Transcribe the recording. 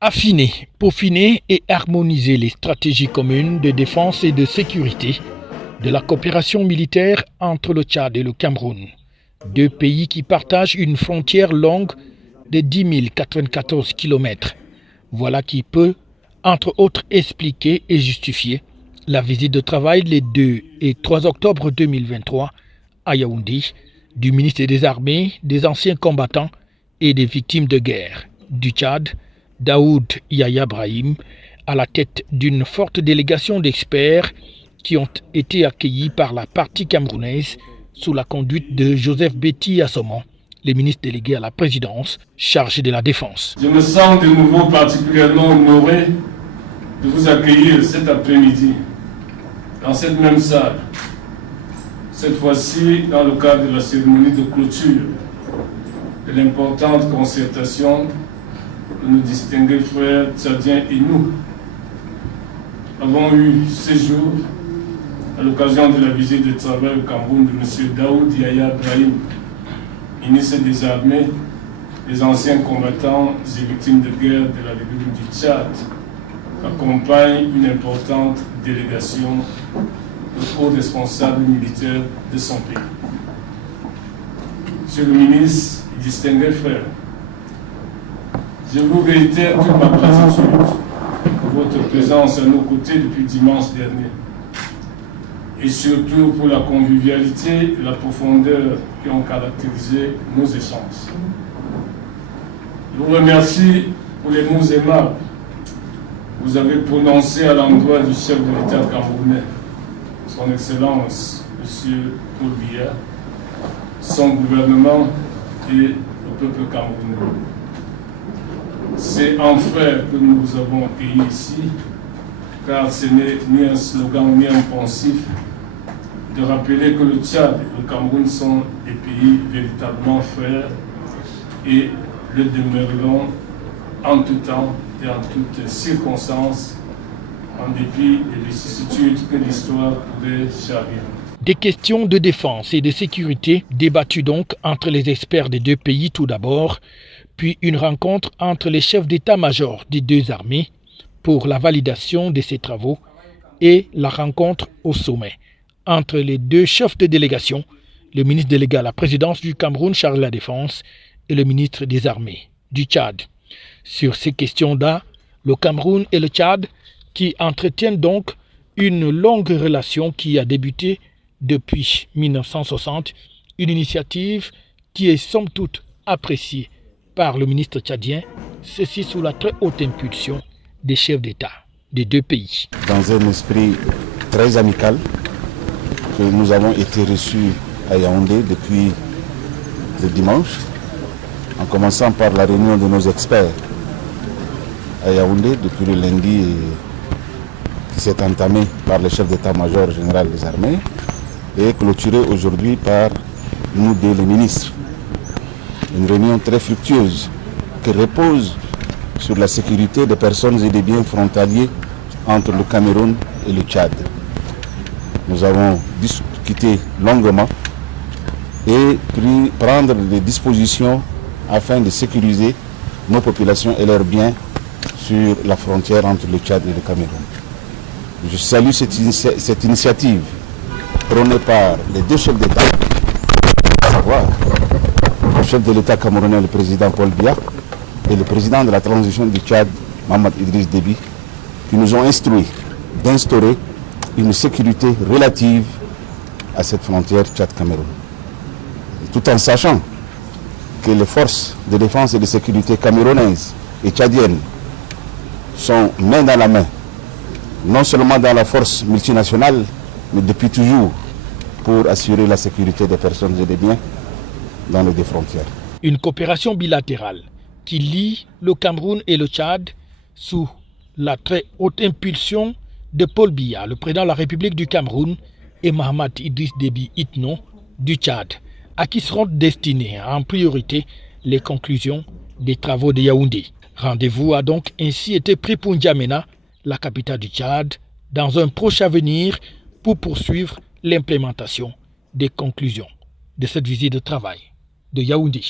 Affiner, peaufiner et harmoniser les stratégies communes de défense et de sécurité de la coopération militaire entre le Tchad et le Cameroun, deux pays qui partagent une frontière longue de 10 094 km. Voilà qui peut, entre autres, expliquer et justifier la visite de travail les 2 et 3 octobre 2023 à Yaoundé du ministre des Armées, des anciens combattants et des victimes de guerre du Tchad, Daoud Yahya Brahim, à la tête d'une forte délégation d'experts qui ont été accueillis par la partie camerounaise sous la conduite de Joseph Betty Assoman, le ministre délégué à la présidence chargé de la défense. Je me sens de nouveau particulièrement honoré de vous accueillir cet après-midi dans cette même salle, cette fois-ci dans le cadre de la cérémonie de clôture de l'importante concertation que nos distingués frères tchadiens et nous avons eu ce jour à l'occasion de la visite de travail au Cameroun de M. Daoud Yahya Brahim, ministre des Armées, des anciens combattants et victimes de guerre de la République du Tchad, accompagne une importante délégation de hauts responsables militaires de son pays. Monsieur le ministre et distingués frères, je vous réitère toute ma gratitude pour votre présence à nos côtés depuis dimanche dernier et surtout pour la convivialité et la profondeur qui ont caractérisé nos échanges. Je vous remercie pour les mots aimables que vous avez prononcés à l'endroit du chef de l'État camerounais, son Excellence M. Paul Biya, son gouvernement et le peuple camerounais. C'est en frère que nous vous avons accueillis ici, car ce n'est ni un slogan ni un poncif de rappeler que le Tchad et le Cameroun sont des pays véritablement frères et le demeureront en tout temps et en toutes circonstances, en dépit des vicissitudes que l'histoire pourrait charrier. Des questions de défense et de sécurité débattues donc entre les experts des deux pays tout d'abord, puis une rencontre entre les chefs d'état-major des deux armées pour la validation de ces travaux et la rencontre au sommet entre les deux chefs de délégation, le ministre délégué à la présidence du Cameroun chargé de la défense et le ministre des armées du Tchad. Sur ces questions-là, le Cameroun et le Tchad qui entretiennent donc une longue relation qui a débuté depuis 1960, une initiative qui est somme toute appréciée par le ministre tchadien, ceci sous la très haute impulsion des chefs d'État des deux pays. Dans un esprit très amical, que nous avons été reçus à Yaoundé depuis le dimanche, en commençant par la réunion de nos experts à Yaoundé depuis le lundi qui s'est entamée par le chef d'état-major général des armées et clôturée aujourd'hui par nous deux les ministres. Une réunion très fructueuse qui repose sur la sécurité des personnes et des biens frontaliers entre le Cameroun et le Tchad. Nous avons discuté longuement et prendre des dispositions afin de sécuriser nos populations et leurs biens sur la frontière entre le Tchad et le Cameroun. Je salue cette initiative prônée par les deux chefs d'État, à savoir le chef de l'État camerounais, le président Paul Biya, et le président de la transition du Tchad, Mahamat Idriss Déby, qui nous ont instruit d'instaurer une sécurité relative à cette frontière Tchad-Cameroun. Tout en sachant que les forces de défense et de sécurité camerounaises et tchadiennes sont main dans la main, non seulement dans la force multinationale, mais depuis toujours pour assurer la sécurité des personnes et des biens dans les deux frontières. Une coopération bilatérale qui lie le Cameroun et le Tchad sous la très haute impulsion de Paul Biya, le président de la République du Cameroun, et Mahamat Idriss Déby Itno du Tchad, à qui seront destinées en priorité les conclusions des travaux de Yaoundé. Rendez-vous a donc ainsi été pris pour N'Djamena, la capitale du Tchad, dans un proche avenir pour poursuivre l'implémentation des conclusions de cette visite de travail de Yaoundé.